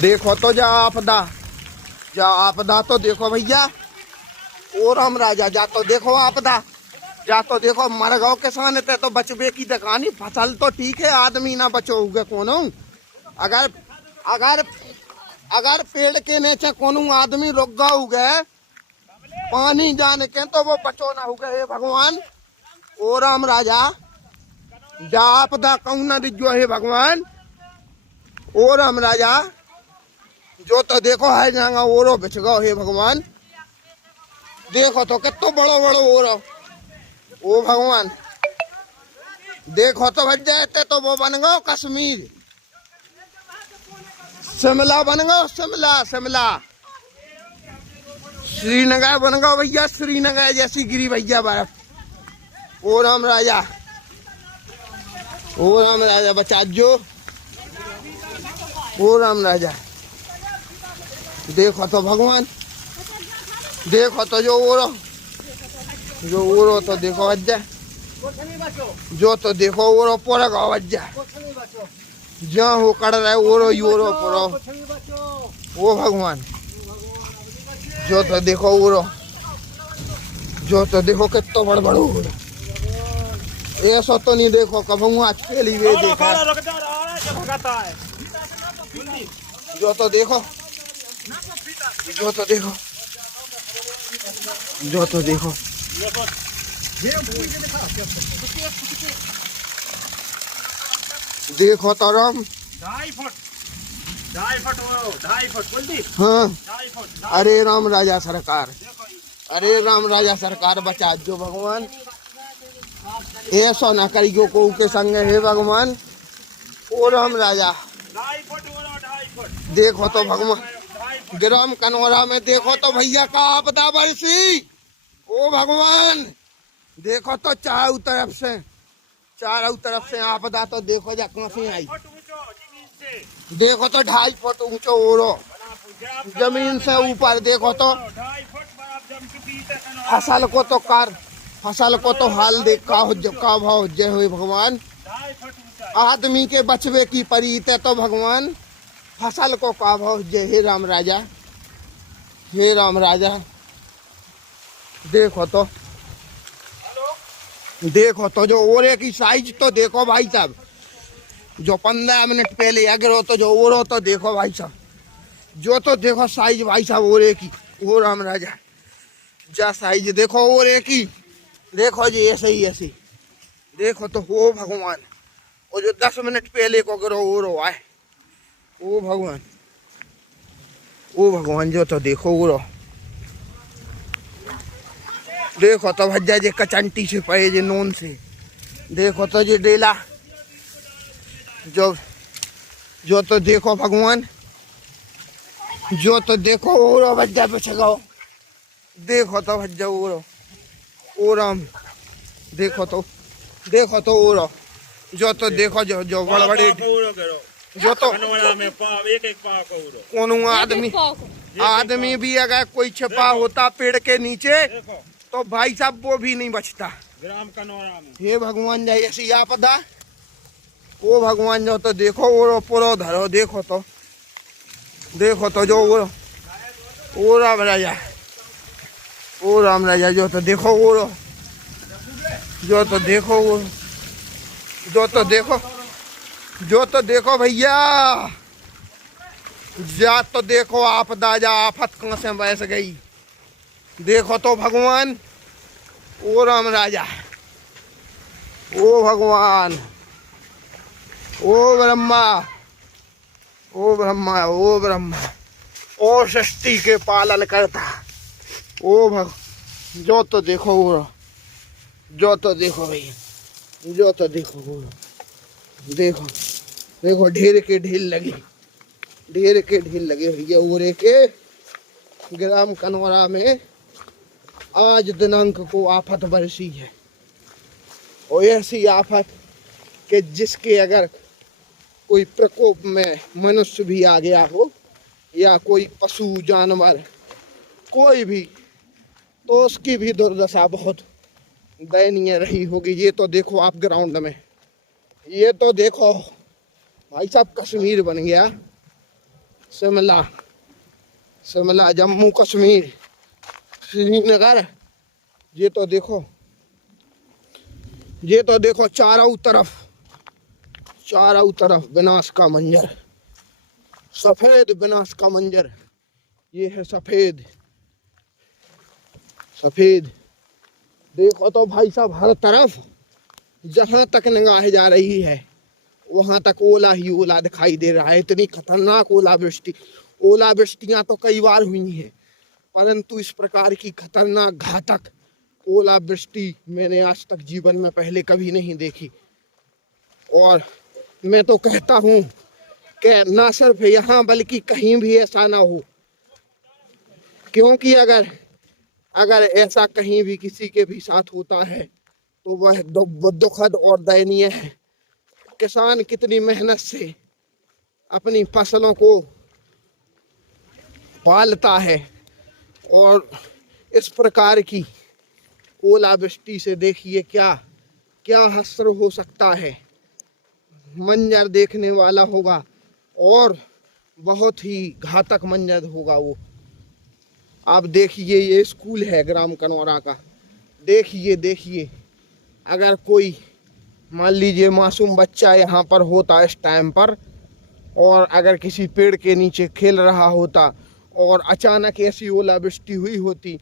देखो तो जा आपदा तो देखो भैया। ओ राम राजा जा तो देखो आपदा, जा तो देखो मर गो किसान ते तो बचबे की दकानी। फसल तो ठीक है, आदमी ना बचोगे कोनो। अगर अगर अगर पेड़ के नीचे कोनो आदमी रुक गौ गए पानी जाने के तो वो बचो ना हो गए। भगवान ओ राम राजा जा आपदा कहूँ ना दिजो हे भगवान। ओ राम राजा जो तो देखो है जाएगा ओरो बिछ गो हे भगवान। देखो तो कितो बड़ो बड़ो ओरो। ओ भगवान देखो तो भज जाते तो वो बन गो कश्मीर, शिमला बन गो शिमला श्रीनगर बन गो भैया, श्रीनगर जैसी गिरी भैया बर्फ। ओ राम राजा बचा जो। ओ राम राजा देखो तो भगवान, देखो तो जो ओरो तो देखो वज्जा, जो तो देखो ओरो पूरा गाँव वज्जा जहाँ हो कड़ रहा है ओरो यूरो पूरा। ओ भगवान जो तो देखो ओरो, जो तो देखो कितना बड़ बड़ो ओरो। ऐसा तो नहीं देखो कभी आज पहली वे देखा। जो तो देखो, जो तो देखो, जो तो देखो देखो तो राम 2.5 फुट हाँ। अरे राम राजा सरकार, अरे राम राजा सरकार बचा जो भगवान। ऐसा ना करियो को के संग है भगवान। ओ राम राजा 2.5 फुट देखो तो भगवान ग्राम कनौरा में देखो तो भैया का आपदा बरसी। ओ भगवान देखो तो चारों तरफ से आपदा तो देखो जा कहाँ से आई। देखो तो 2.5 फुट ऊंचो ओरो जमीन से ऊपर। देखो तो फसल को तो हाल देख का भाव जय हो भगवान। आदमी के बचवे की परीत है तो भगवान फसल को का भाव जय। हे राम राजा, हे राम राजा देखो तो जो ओरे की साइज तो देखो भाई साहब। जो 15 मिनट पहले अगर तो जो ओरो तो देखो भाई साहब, जो तो देखो साइज भाई साहब ओरे की। ओ राम राजा जा साइज देखो ओरे की, देखो जी ऐसे देखो तो हो भगवान। और जो 10 मिनट पहले को करो ओरो आए। ओ भगवान जो तो देखो ओरो। देखो तो भज्जा जे कचंटी से पे जे नोन से। देखो तो जे डेला जो तो देखो भगवान, जो तो देखो ओरो भज्जा पीछे गो। देखो तो भज्जा ओरो। ओ राम देखो तो ओरो। जो तो देखो जो बड़े बड़े जो तो कोनो आदमी भी अगर कोई छिपा होता पेड़ के नीचे तो भाई साहब वो भी नहीं बचता। ग्राम कनौरा में हे भगवान जाए ऐसी आपदा। ओ भगवान जो तो देखो ओरो पूरा धरो। देखो तो जो ओ राम राजा, ओ राम राजा जो तो देखो ओरो, जो तो देखो ओरो, जो तो देखो भैया। जा तो देखो आपदा जा आफत कहाँ से बस गई। देखो तो भगवान। ओ राम राजा, ओ भगवान, ओ ब्रह्मा, ओ सृष्टि के पालन करता। ओ जो तो देखो ओरो, जो तो देखो भैया, जो तो देखो ओरो। देखो ढेर के ढील लगी भैया ओरे के। ग्राम कनौरा में आज दिनांक को आफत बरसी है। और ऐसी आफत कि जिसके अगर कोई प्रकोप में मनुष्य भी आ गया हो या कोई पशु जानवर कोई भी, तो उसकी भी दुर्दशा बहुत दयनीय रही होगी। ये तो देखो आप ग्राउंड में, ये तो देखो भाई साहब कश्मीर बन गया। शिमला, शिमला, जम्मू कश्मीर, श्रीनगर। ये तो देखो, ये तो देखो चारों तरफ विनाश का मंजर, सफेद विनाश का मंजर। ये है सफेद, सफेद। देखो तो भाई साहब, हर तरफ जहां तक निगाह जा रही है वहां तक ओला ही ओला दिखाई दे रहा है। इतनी खतरनाक ओलावृष्टि, ओलावृष्टियां तो कई बार हुई हैं, परंतु इस प्रकार की खतरनाक घातक ओलावृष्टि मैंने आज तक जीवन में पहले कभी नहीं देखी। और मैं तो कहता हूँ कि ना सिर्फ यहाँ बल्कि कहीं भी ऐसा ना हो, क्योंकि अगर ऐसा कहीं भी किसी के भी साथ होता है तो वह दुखद और दयनीय है। किसान कितनी मेहनत से अपनी फसलों को पालता है और इस प्रकार की ओलावृष्टि से देखिए क्या क्या हश्र हो सकता है। मंजर देखने वाला होगा और बहुत ही घातक मंजर होगा वो। आप देखिए, ये स्कूल है ग्राम कनौरा का। देखिए अगर कोई मान लीजिए मासूम बच्चा यहाँ पर होता इस टाइम पर, और अगर किसी पेड़ के नीचे खेल रहा होता और अचानक ऐसी ओलावृष्टि हुई होती